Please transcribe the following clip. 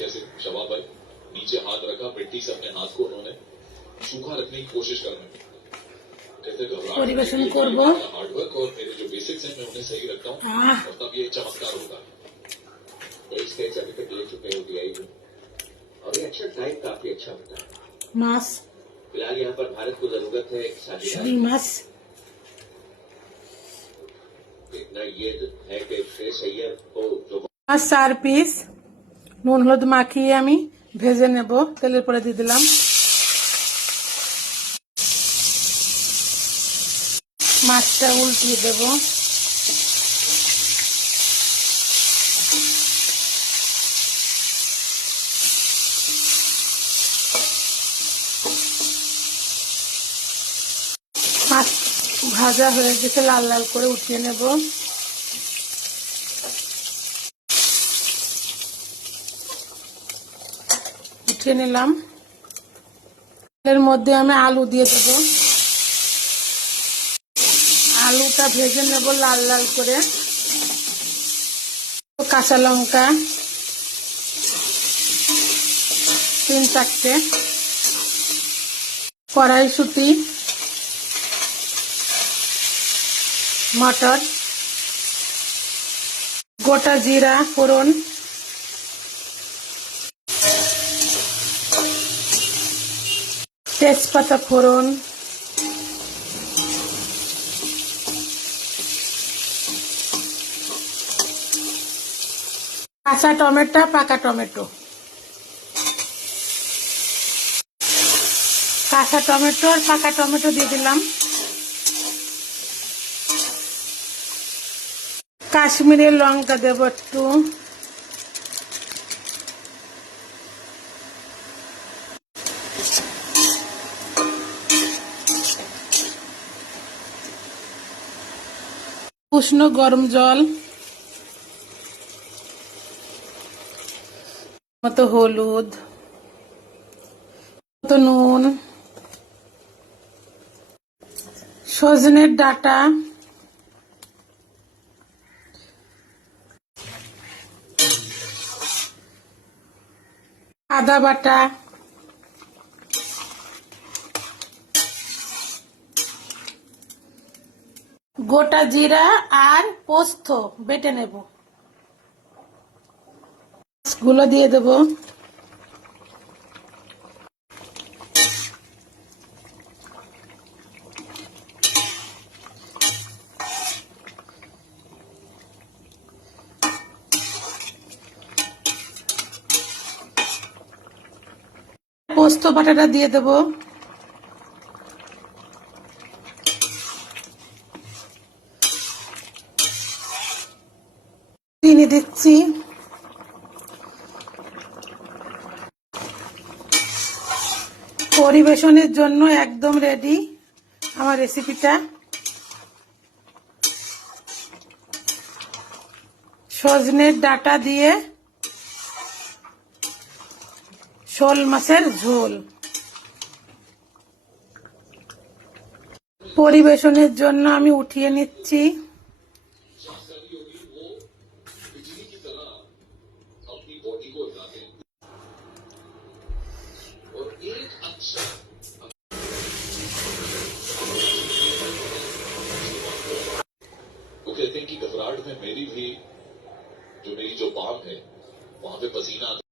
कैसे जवाब आए। नीचे हाथ रखा, मिट्टी से अपने हाथ को उन्होंने सूखा रखने की कोशिश कर रहे हैं। कहते পরিবেশন করব। हार्डवर्क और मेरे जो बेसिक्स हैं मैं उन्हें सही रखता हूँ और तब ये चमत्कार होगा। स्टेज अभी तक ले चुके हो DI में और ये अच्छा टाइम काफी अच्छा होता है। মাছ, फिलहाल यहाँ पर भारत को जरूरत है एक साझेदार। শোল মাছ, इतना ये है कि श्रेय सैयद को जो মাছ 4 পিস নুন হলুদ মাখিয়ে আমি ভেজে নেব। তেলের পরে দিয়ে দিলাম। মাছটা উল্টিয়ে দেব। মাছ ভাজা হয়ে গেছে, লাল লাল করে উঠিয়ে নেব। উঠিয়ে নিলাম। এর মধ্যে আমি আলু দিয়ে দেব। আলুটা ভেজে নেব লাল লাল করে। কাঁচা লঙ্কা 3-4টে, কড়াইশুঁটি, মটর, গোটা জিরা ফোড়ন, তেজপাতা ফোড়ন, কাঁচা টমেটো, পাকা টমেটো, কাঁচা টমেটো আর পাকা টমেটো দিয়ে দিলাম। কাশ্মীরি লঙ্কা দেব একটু, উষ্ণ গরম জল, মতো হলুদ, মতো নুন, সজনের ডাঁটা, আদা বাটা, গোটা জিরা আর পোস্ত বেটে নেব। গুলো দিয়ে দেব। পোস্ত বাটাটা দিয়ে দেব। চিনি দিচ্ছি। পরিবেশনের জন্য একদম রেডি আমার রেসিপিটা। সজনের ডাঁটা দিয়ে শোল মাছের ঝোল। পরিবেশনের জন্য আমি উঠিয়ে নিচ্ছি।